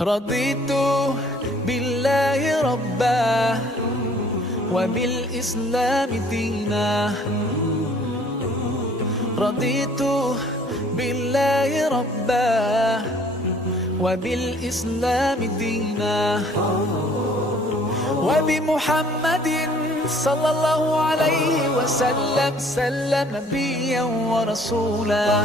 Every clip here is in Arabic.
رضيت بالله ربا وبالإسلام دينا. رضيت بالله ربا وبالإسلام دينا، وبمحمد صلى الله عليه وسلم نبيا ورسولا.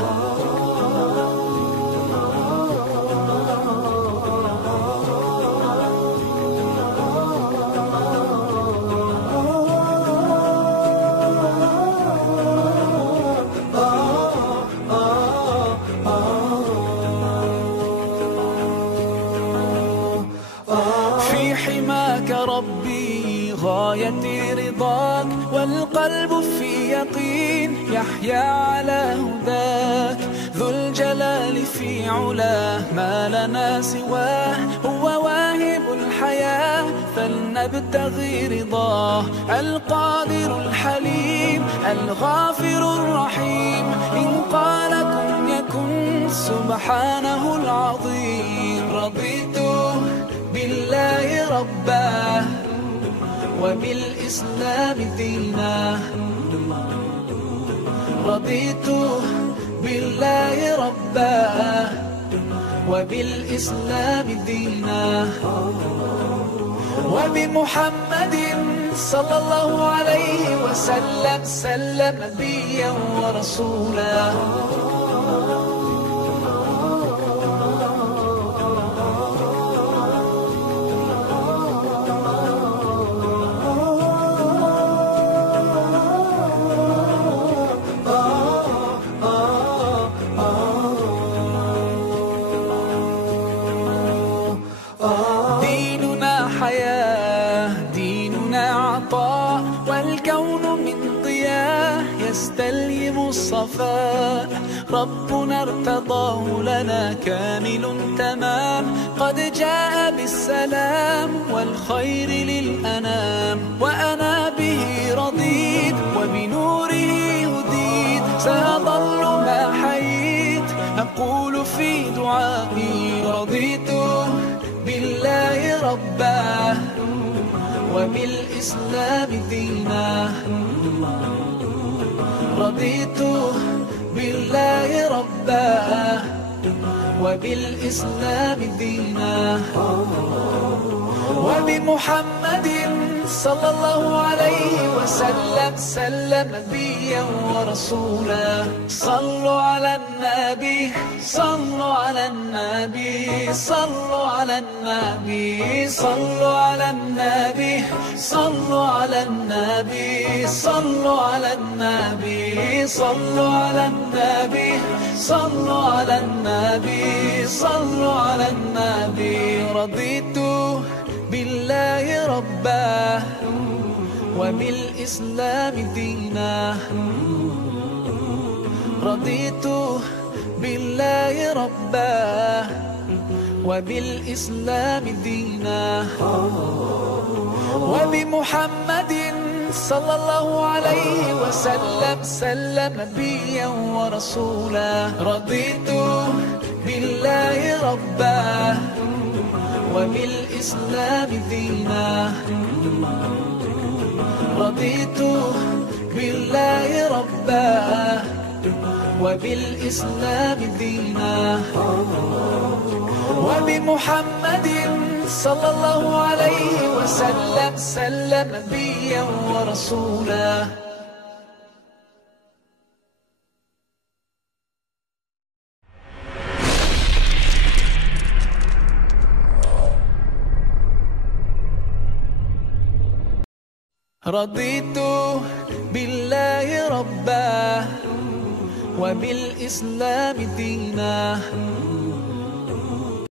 في حماك ربي غايتي رضاك، والقلب في يقين يحيا على هداك. ذو الجلال في علاه ما لنا سواه، هو واهب الحياة فلنبتغي رضاه. القادر الحليم الغافر الرحيم، إن قال كن يكن سبحانه العظيم. رضيت بالله ربا وبالإسلام دينا. رضيت بالله ربا وبالإسلام دينا، وبمحمد صلى الله عليه وسلم نبيا ورسولا. ديننا حياة، ديننا عطاء، والكون من ضياء يستلهم الصفاء. ربنا ارتضاه لنا كامل تمام، قد جاء بالسلام والخير للأنام. وأنا به رضيت وبنوره هديت، سأظل ما حييت أقول في دعائي. رضيت بالله ربا وبالإسلام دينا. رضيت بالله ربا وبالإسلام دينا، وبمحمد صلى الله عليه وسلم نبيا ورسولا. صلوا على النبي، صلوا على النبي، صلوا على النبي، صلوا على النبي، صلوا على النبي، صلوا على النبي، صلوا على النبي، صلوا على النبي، صلوا على النبي. رضيت بالله ربا وبالإسلام دينا. رضيت بالله ربا وبالإسلام دينا، وبمحمد صلى الله عليه وسلم نبيا ورسولا. رضيت بالله ربا وبالإسلام دينا. رضيت بالله ربا وبالإسلام دينا، وبمحمد صلى الله عليه وسلم نبيا ورسولا. رضيت بالله ربا وبالإسلام دينا.